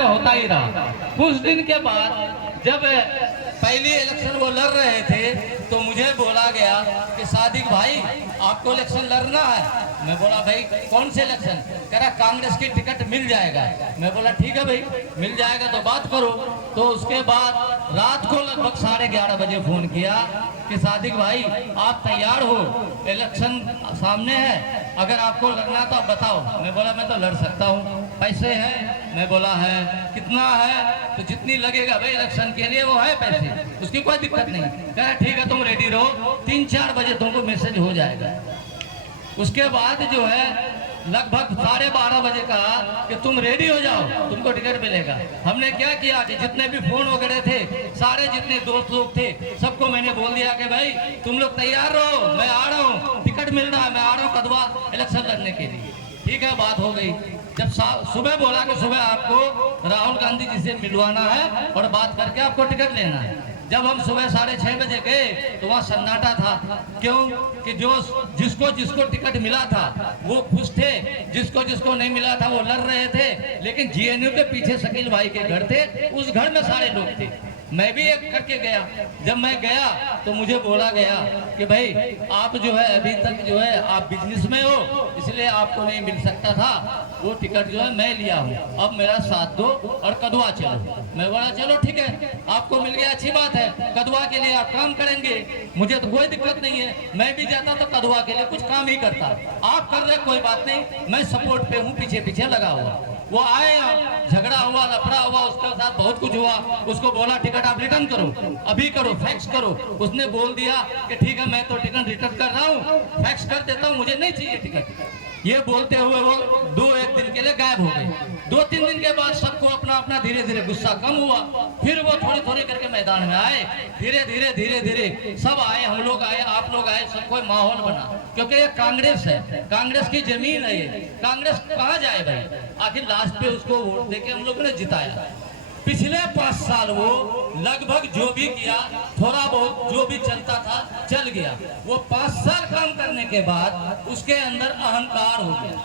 होता ही रहा। कुछ दिन के बाद जब पहली इलेक्शन वो लड़ रहे थे तो मुझे बोला गया कि सादिक भाई आपको इलेक्शन लड़ना है। मैं बोला भाई कौन से इलेक्शन? कह रहा कांग्रेस की टिकट मिल जाएगा। मैं बोला ठीक है भाई मिल जाएगा तो बात करो। तो उसके बाद रात को लगभग 11:30 बजे फोन किया कि सादिक भाई आप तैयार हो, इलेक्शन सामने है, अगर आपको लड़ना तो आप बताओ। मैं बोला मैं तो लड़ सकता हूँ, पैसे हैं? मैं बोला है। कितना है? तो जितनी लगेगा भाई इलेक्शन के लिए वो है पैसे, उसकी कोई दिक्कत नहीं। कह रहा ठीक है तुम रेडी रहो, 3-4 बजे तुमको मैसेज हो जाएगा। उसके बाद जो है लगभग 12:30 बजे कहा कि तुम रेडी हो जाओ, तुमको टिकट मिलेगा। हमने क्या किया कि जितने भी फोन वगैरह थे, सारे जितने दोस्त लोग थे, सबको मैंने बोल दिया कि भाई तुम लोग तैयार रहो, मैं आ रहा हूँ, टिकट मिल रहा है, मैं आ रहा हूँ कदवा इलेक्शन लड़ने के लिए। ठीक है, बात हो गई। जब सुबह बोला कि सुबह आपको राहुल गांधी जी से मिलवाना है और बात करके आपको टिकट लेना है। जब हम सुबह 6:30 बजे गए तो वहाँ सन्नाटा था। क्यों? कि जो जिसको जिसको टिकट मिला था वो खुश थे, जिसको जिसको नहीं मिला था वो लड़ रहे थे। लेकिन जीएनयू के पीछे शकील भाई के घर थे, उस घर में सारे लोग थे। मैं भी एक करके गया। जब मैं गया तो मुझे बोला गया कि भाई आप जो है अभी तक जो है आप बिजनेस में हो, इसलिए आपको नहीं मिल सकता था। वो टिकट जो है मैं लिया हूँ, अब मेरा साथ दो और कदवा चलो। मैं बोला चलो ठीक है, आपको मिल गया अच्छी बात है, कदवा के लिए आप काम करेंगे, मुझे तो कोई दिक्कत नहीं है। मैं भी जाता तो कदवा के लिए कुछ काम ही करता। आप कर रहे कोई बात नहीं, मैं सपोर्ट पे हूँ, पीछे पीछे लगा हुआ। वो आए, झगड़ा हुआ, लफड़ा हुआ, उसके साथ बहुत कुछ हुआ। उसको बोला टिकट आप रिटर्न करो, अभी करो, फैक्स करो। उसने बोल दिया कि ठीक है मैं तो टिकट रिटर्न कर रहा हूँ, फैक्स कर देता हूँ, मुझे नहीं चाहिए टिकट। ये बोलते हुए वो 2-1 दिन के लिए गायब हो गए। 2-3 दिन के बाद सबको अपना अपना धीरे धीरे गुस्सा कम हुआ। फिर वो थोड़ी थोड़ी करके मैदान में आए, धीरे धीरे सब आए, हम लोग आए, आप लोग आए, सब कोई माहौल बना। क्योंकि ये कांग्रेस है, कांग्रेस की जमीन है ये, कांग्रेस कहाँ जाए भाई? आखिर लास्ट पे उसको वोट देके हम लोगों ने जिताया। पिछले 5 साल वो लगभग जो भी किया, थोड़ा बहुत जो भी चलता था चल गया। वो 5 साल काम करने के बाद उसके अंदर अहंकार हो गया,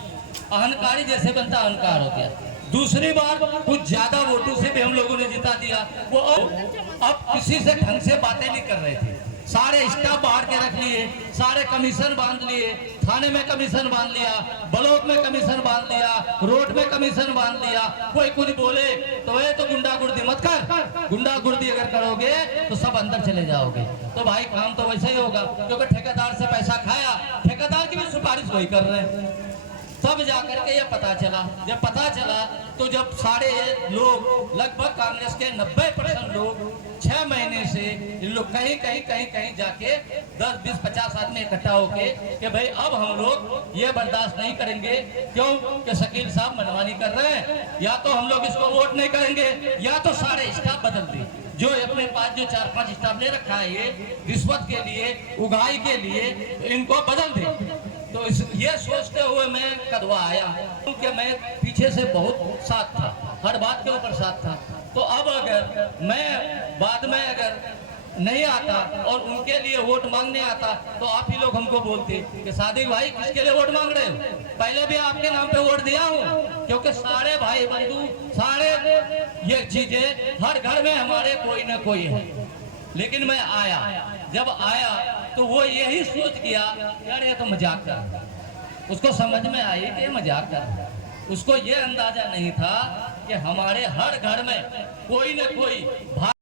अहंकारी जैसे बनता अहंकार हो गया। दूसरी बार कुछ ज्यादा वोटों से भी हम लोगों ने जिता दिया। वो अब किसी से ढंग से बातें नहीं कर रहे थे, सारे स्टाफ बाहर के रख लिए, सारे कमीशन बांध लिए, थाने में कमीशन बांध लिया, ब्लॉक में कमीशन बांध लिया, रोड में कमीशन बांध लिया। कोई कुछ बोले तो ये तो गुंडागर्दी मत कर, गुंडागर्दी अगर करोगे तो सब अंदर चले जाओगे। तो भाई काम तो वैसे ही होगा, क्योंकि ठेकेदार से पैसा खाया, ठेकेदार की भी सिफारिश वही कर रहे हैं। तब जाकर के ये पता चला। जब पता चला तो जब सारे लोग लगभग कांग्रेस के 90% लोग 6 महीने से इन लोग कहीं जाके 10-20-50 आदमी इकट्ठा होके कि भाई अब हम लोग ये बर्दाश्त नहीं करेंगे। क्यों? कि शकील साहब मनमानी कर रहे हैं, या तो हम लोग इसको वोट नहीं करेंगे या तो सारे स्टाफ बदल दें। जो अपने पास जो 4-5 स्टाफ ले रखा है ये रिश्वत के लिए, उगाही के लिए, इनको बदल दे। तो ये सोचते हुए मैं कदवा आया, क्योंकि मैं पीछे से बहुत साथ था, हर बात के ऊपर साथ था। तो अब अगर मैं बाद में अगर नहीं आता और उनके लिए वोट मांगने आता तो आप ही लोग हमको बोलते कि सादिक भाई किसके लिए वोट मांग रहे हो? पहले भी आपके नाम पे वोट दिया हूँ, क्योंकि सारे भाई बंधु, सारे ये चीजें हर घर में हमारे कोई ना कोई है। लेकिन मैं आया, जब आया तो वो यही सोच किया यार ये तो मजाक कर रहा। उसको समझ में आई कि ये मजाक कर रहा। उसको ये अंदाजा नहीं था कि हमारे हर घर में कोई न कोई